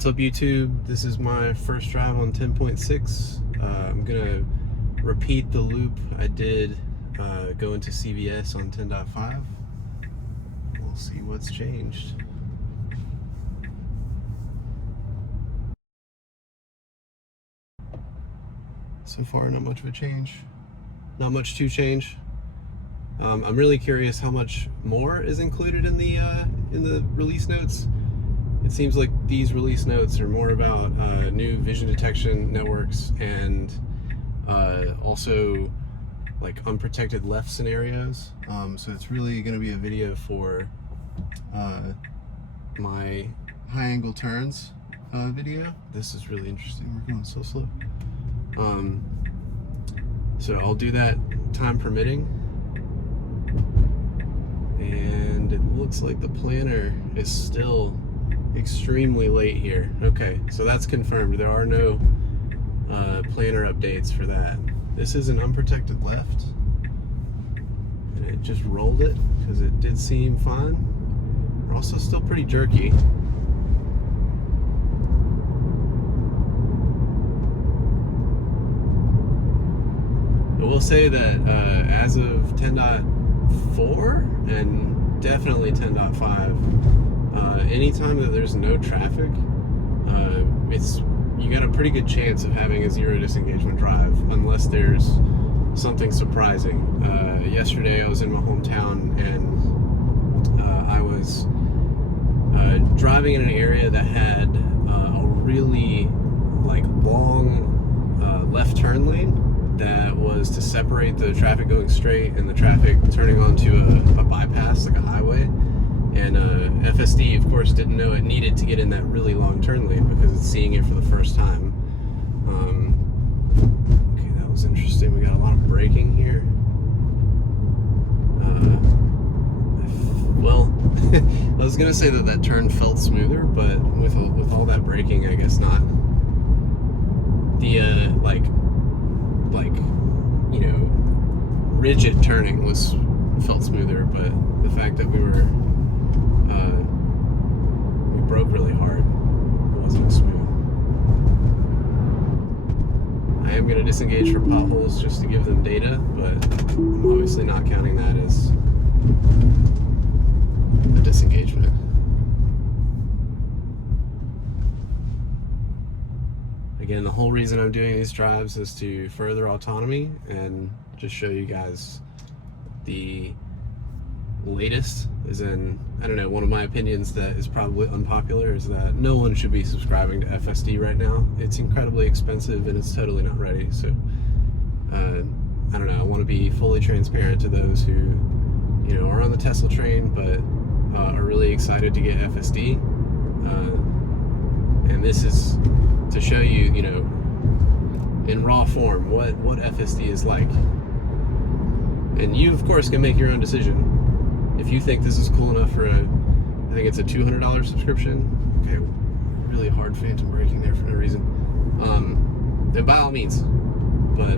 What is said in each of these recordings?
What's up, YouTube? This is my first drive on 10.6. I'm gonna repeat the loop I did going to CVS on 10.5. We'll see what's changed. So far, not much of a change. Not much to change. I'm really curious how much more is included in the release notes. It seems like these release notes are more about new vision detection networks and also like unprotected left scenarios. So it's really going to be a video for my high angle turns video. This is really interesting. We're going so slow. So I'll do that time permitting. And it looks like the planner is still extremely late here. Okay, so that's confirmed. There are no planner updates for that. This is an unprotected left, and it just rolled it because it did seem fine. We're also still pretty jerky. I will say that as of 10.4 and definitely 10.5, anytime that there's no traffic, you got a pretty good chance of having a zero disengagement drive, unless there's something surprising. Yesterday I was in my hometown and I was driving in an area that had a really long left turn lane that was to separate the traffic going straight and the traffic turning onto a bypass, like a highway. And FSD, of course, didn't know it needed to get in that really long turn lane because it's seeing it for the first time. Okay, that was interesting. We got a lot of braking here. Well, I was gonna say that turn felt smoother, but with all that braking, I guess not. The rigid turning felt smoother, but the fact that we broke really hard, it wasn't smooth. I am going to disengage for potholes just to give them data, but I'm obviously not counting that as a disengagement. Again, the whole reason I'm doing these drives is to further autonomy and just show you guys the latest. Is in, I don't know, one of my opinions that is probably unpopular is that no one should be subscribing to FSD right now. It's incredibly expensive and it's totally not ready. So I don't know, I want to be fully transparent to those who are on the Tesla train but are really excited to get FSD, and this is to show you, in raw form, what FSD is like. And you, of course, can make your own decision. If you think this is cool enough for I think it's a $200 subscription. Okay, really hard phantom braking there for no reason. Then by all means, but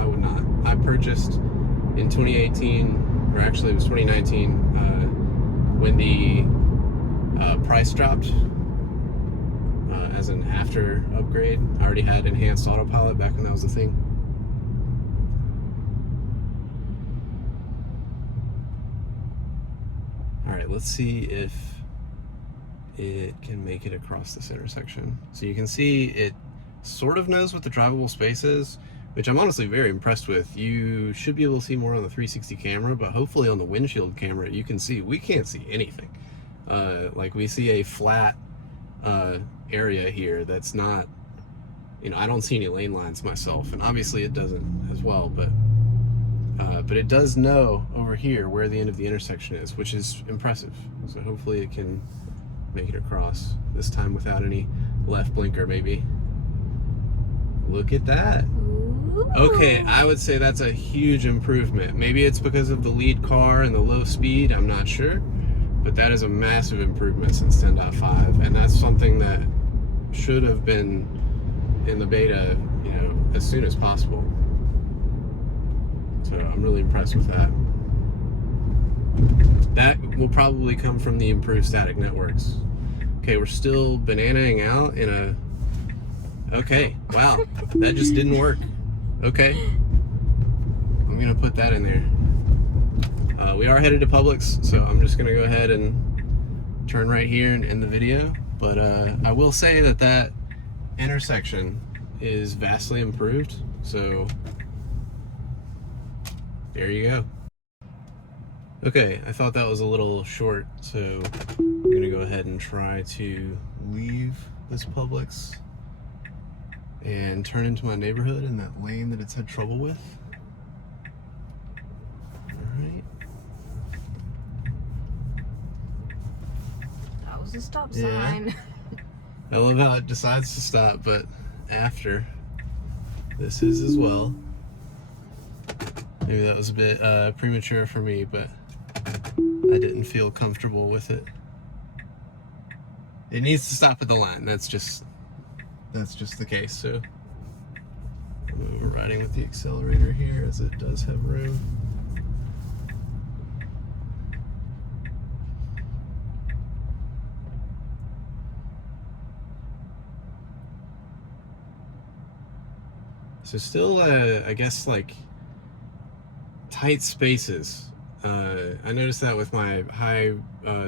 I would not. I purchased in 2018, or actually it was 2019, when the price dropped. As an after upgrade. I already had enhanced autopilot back when that was a thing. Alright, let's see if it can make it across this intersection. So you can see it sort of knows what the drivable space is, which I'm honestly very impressed with. You should be able to see more on the 360 camera, but hopefully on the windshield camera you can see. We can't see anything. We see a flat area here that's not, I don't see any lane lines myself, and obviously it doesn't as well, but it does know over here where the end of the intersection is, which is impressive. So hopefully it can make it across this time without any left blinker, maybe. Look at that. Okay, I would say that's a huge improvement. Maybe it's because of the lead car and the low speed, I'm not sure. But that is a massive improvement since 10.5, and that's something that should have been in the beta, as soon as possible. So I'm really impressed with that. That will probably come from the improved static networks. Okay, we're still bananaing out in a... Okay, wow, that just didn't work. Okay, I'm gonna put that in there. We are headed to Publix, so I'm just gonna go ahead and turn right here and end the video. But I will say that that intersection is vastly improved, so there you go. Okay, I thought that was a little short, so I'm gonna go ahead and try to leave this Publix and turn into my neighborhood in that lane that it's had trouble with. Alright. That was a stop sign. I love how it decides to stop, but after. This is as well. Maybe that was a bit premature for me, but I didn't feel comfortable with it. It needs to stop at the line. That's just the case. So I'm overriding with the accelerator here, as it does have room. So still, I guess, like, tight spaces. I noticed that with my high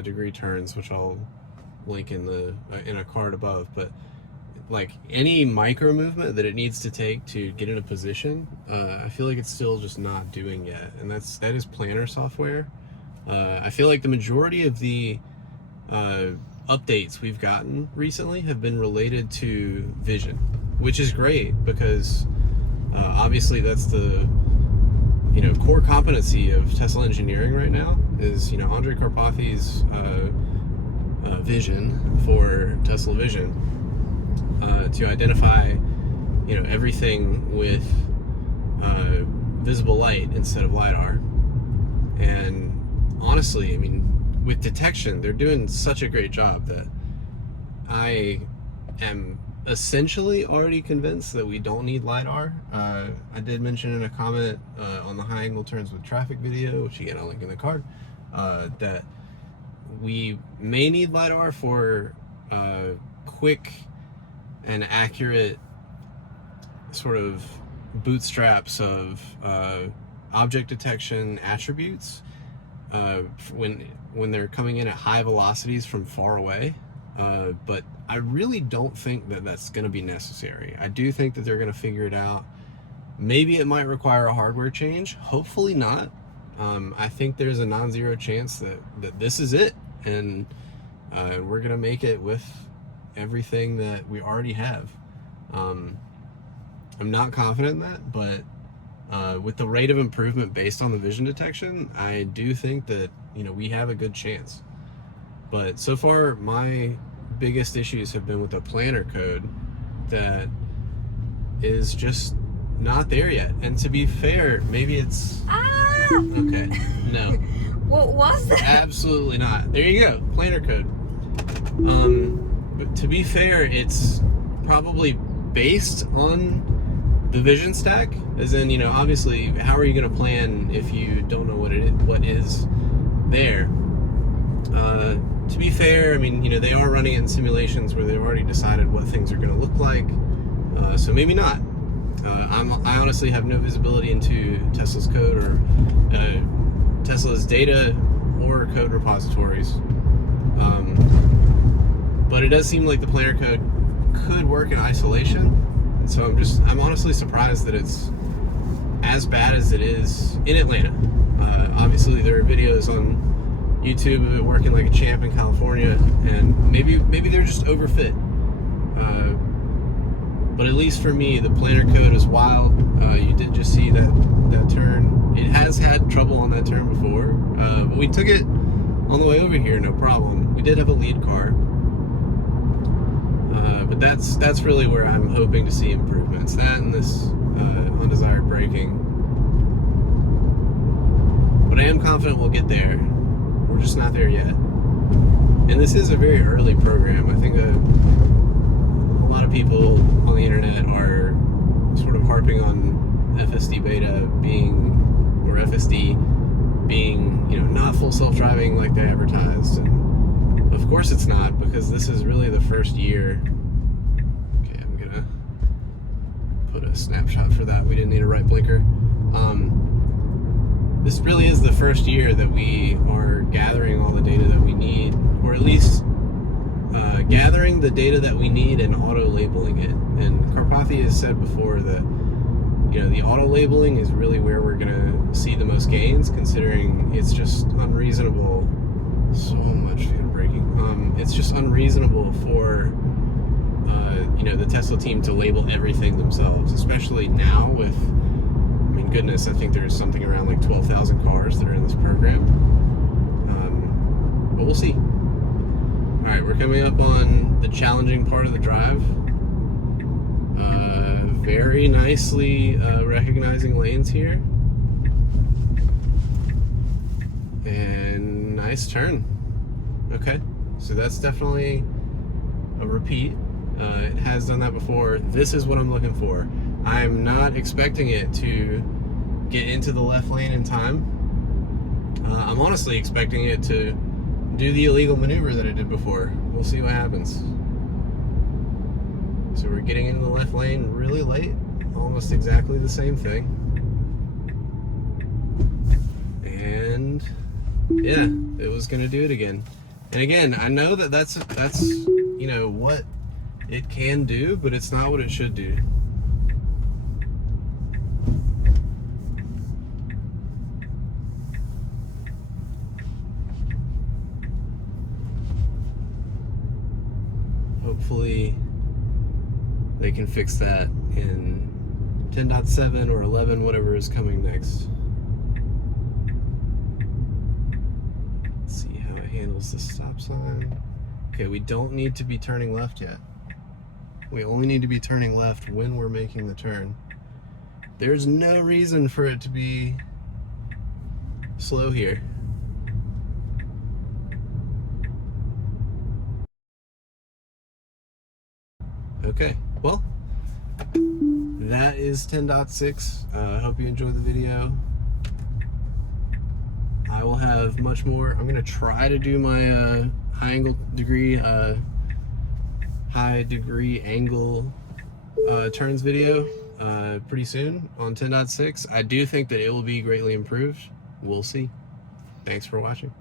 degree turns, which I'll link in a card above, but like any micro movement that it needs to take to get in a position, I feel like it's still just not doing yet, and that is Planner software. I feel like the majority of the updates we've gotten recently have been related to vision, which is great because obviously that's the core competency of Tesla engineering right now is Andre Karpathy's vision for Tesla Vision to identify everything with visible light instead of LiDAR. And honestly, I mean, with detection, they're doing such a great job that I am essentially already convinced that we don't need LiDAR. I did mention in a comment on the high angle turns with traffic video, which again I'll link in the card, that we may need LiDAR for quick and accurate sort of bootstraps of object detection attributes when they're coming in at high velocities from far away. But I really don't think that that's going to be necessary. I do think that they're going to figure it out. Maybe it might require a hardware change. Hopefully not. I think there's a non-zero chance that this is it, and we're going to make it with everything that we already have. I'm not confident in that, but with the rate of improvement based on the vision detection, I do think that we have a good chance. But so far, my biggest issues have been with the planner code that is just not there yet. And to be fair, maybe it's... Okay, no. What was that? Absolutely not. There you go, planner code. But to be fair, it's probably based on the vision stack, as in, obviously, how are you going to plan if you don't know what is there? To be fair, I mean, they are running it in simulations where they've already decided what things are going to look like, so maybe not. I honestly have no visibility into Tesla's code or Tesla's data or code repositories, but it does seem like the planner code could work in isolation, and so I'm honestly surprised that it's as bad as it is in Atlanta. Obviously, there are videos on YouTube of it working like a champ in California, and maybe they're just overfit. But at least for me, the planner code is wild. You did just see that turn. It has had trouble on that turn before, but we took it on the way over here, no problem. We did have a lead car, but that's really where I'm hoping to see improvements. That and this undesired braking. But I am confident we'll get there. We're just not there yet. And this is a very early program. I think a lot of people on the internet are sort of harping on FSD Beta being, or FSD being, not full self-driving like they advertised. And Of course it's not, because this is really the first year. Okay, I'm gonna put a snapshot for that. We didn't need a right blinker. This really is the first year that we are gathering all the data that we need, or at least gathering the data that we need and auto-labeling it. And Karpathy has said before that, you know, the auto-labeling is really where we're gonna see the most gains, considering it's just unreasonable. So much fan braking. It's just unreasonable for you know, the Tesla team to label everything themselves, especially now with, I mean, goodness, I think there's something around like 12,000 cars that are in this program. But we'll see. All right, we're coming up on the challenging part of the drive. Very nicely recognizing lanes here. And nice turn. Okay, so that's definitely a repeat. It has done that before. This is what I'm looking for. I'm not expecting it to get into the left lane in time. I'm honestly expecting it to do the illegal maneuver that it did before. We'll see what happens. So we're getting into the left lane really late, almost exactly the same thing. And yeah, it was gonna do it again. And again, I know that that's you know what it can do, but it's not what it should do. Hopefully they can fix that in 10.7 or 11, whatever is coming next. Let's see how it handles the stop sign. Okay, we don't need to be turning left yet. We only need to be turning left when we're making the turn. There's no reason for it to be slow here. Okay, well, that is 10.6. I hope you enjoyed the video. I will have much more. I'm gonna try to do my high degree angle turns video pretty soon on 10.6. I do think that it will be greatly improved. We'll see. Thanks for watching.